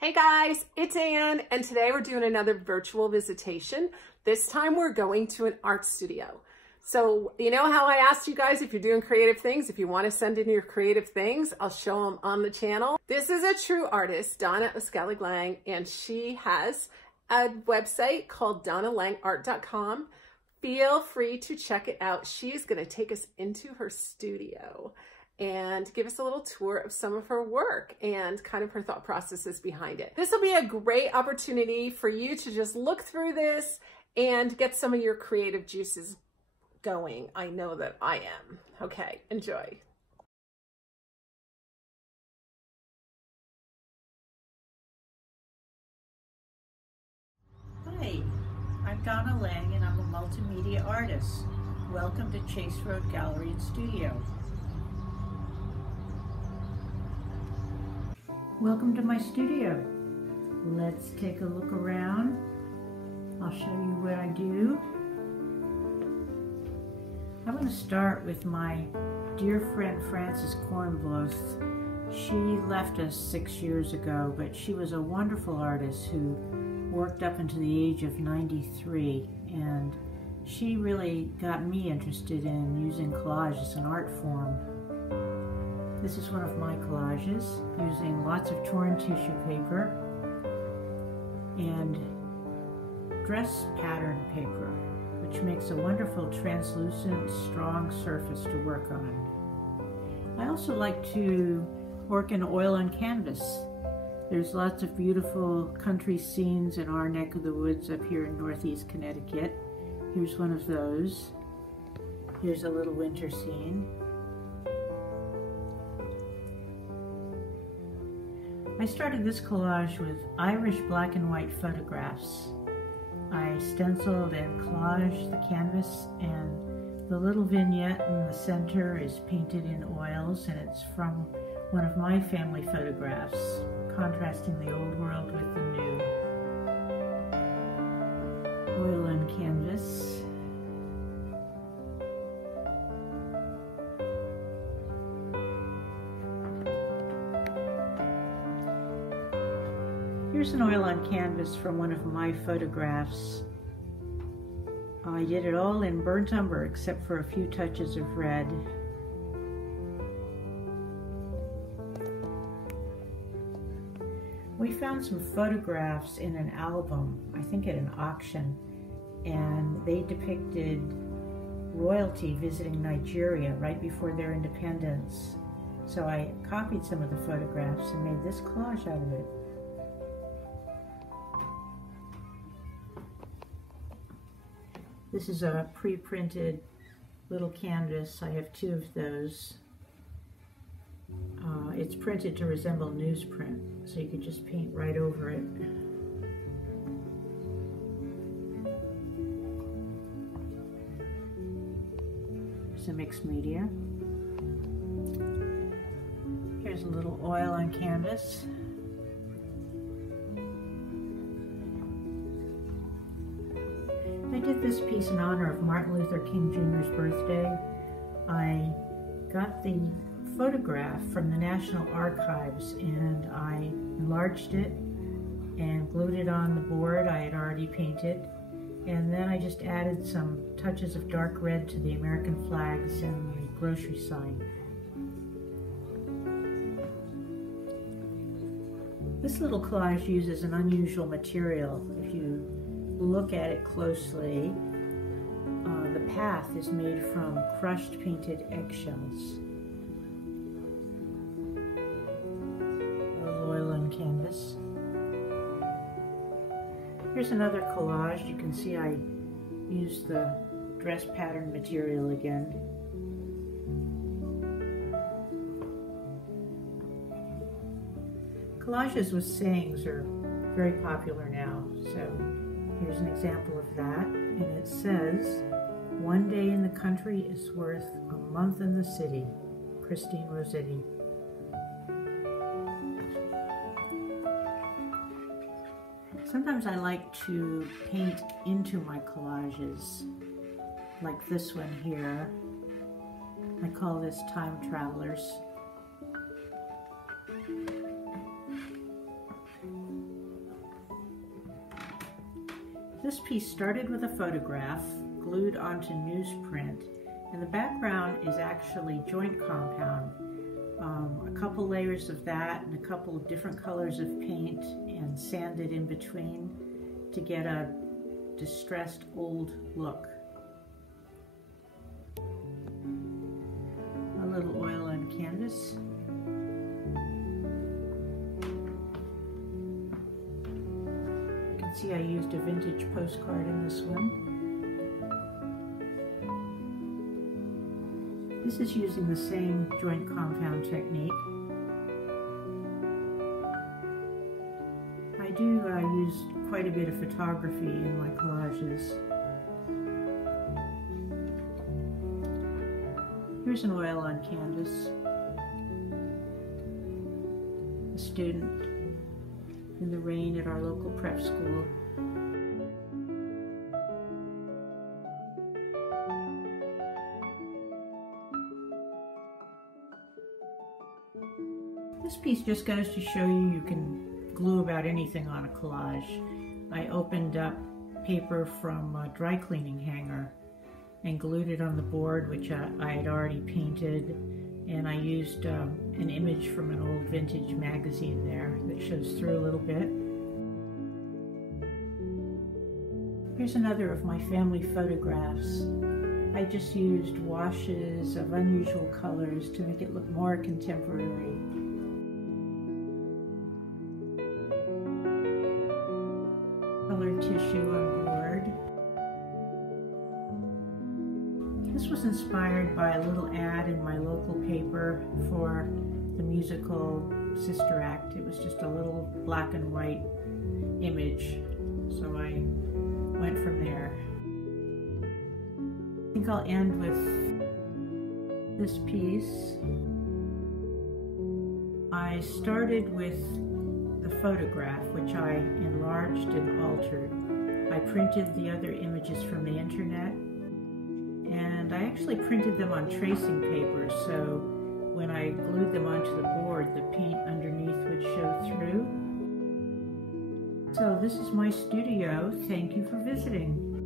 Hey guys, it's Anne, and today we're doing another virtual visitation. This time we're going to an art studio. So you know how I asked you guys if you're doing creative things, if you want to send in your creative things, I'll show them on the channel. This is a true artist, Donna Lang, and she has a website called donnalangeart.com. Feel free to check it out. She's going to take us into her studio and give us a little tour of some of her work and kind of her thought processes behind it. This will be a great opportunity for you to just look through this and get some of your creative juices going. I know that I am. Okay, enjoy. Hi, I'm Donna Lang and I'm a multimedia artist. Welcome to Chase Road Gallery and Studio. Welcome to my studio. Let's take a look around. I'll show you what I do. I'm going to start with my dear friend Frances Kornbluth. She left us 6 years ago, but she was a wonderful artist who worked up into the age of 93, and she really got me interested in using collage as an art form. This is one of my collages using lots of torn tissue paper and dress pattern paper, which makes a wonderful translucent, strong surface to work on. I also like to work in oil on canvas. There's lots of beautiful country scenes in our neck of the woods up here in Northeast Connecticut. Here's one of those. Here's a little winter scene. I started this collage with Irish black and white photographs. I stenciled and collaged the canvas, and the little vignette in the center is painted in oils, and it's from one of my family photographs, contrasting the old world with the new. Oil on canvas. Here's an oil on canvas from one of my photographs. I did it all in burnt umber except for a few touches of red. We found some photographs in an album, I think at an auction, and they depicted royalty visiting Nigeria right before their independence. So I copied some of the photographs and made this collage out of it. This is a pre-printed little canvas. I have 2 of those. It's printed to resemble newsprint, so you could just paint right over it. It's a mixed media. Here's a little oil on canvas. I did this piece in honor of Martin Luther King Jr.'s birthday. I got the photograph from the National Archives and I enlarged it and glued it on the board I had already painted, and then I just added some touches of dark red to the American flags and the grocery sign. This little collage uses an unusual material. If you look at it closely, the path is made from crushed painted eggshells. Oil on canvas. Here's another collage. You can see I used the dress pattern material again. Collages with sayings are very popular now, so here's an example of that, and it says, "One day in the country is worth a month in the city." Christine Rossetti. Sometimes I like to paint into my collages, like this one here. I call this Time Travelers. This piece started with a photograph glued onto newsprint, and the background is actually joint compound. A couple layers of that and a couple of different colors of paint and sanded in between to get a distressed old look. A little oil on canvas. You can see I used a vintage postcard in this one. This is using the same joint compound technique. I do use quite a bit of photography in my collages. Here's an oil on canvas. A student in the rain at our local prep school. This piece just goes to show you can glue about anything on a collage. I opened up paper from a dry cleaning hanger and glued it on the board, which I had already painted, and I used an image from an old vintage magazine there that shows through a little bit. Here's another of my family photographs. I just used washes of unusual colors to make it look more contemporary. Colored tissue on board. This was inspired by a little ad in my local paper for the musical Sister Act. It was just a little black and white image, so I went from there. I think I'll end with this piece. I started with the photograph, which I enlarged and altered. I printed the other images from the internet, and I actually printed them on tracing paper, so when I glued them onto the board, the paint underneath would show through. So this is my studio. Thank you for visiting.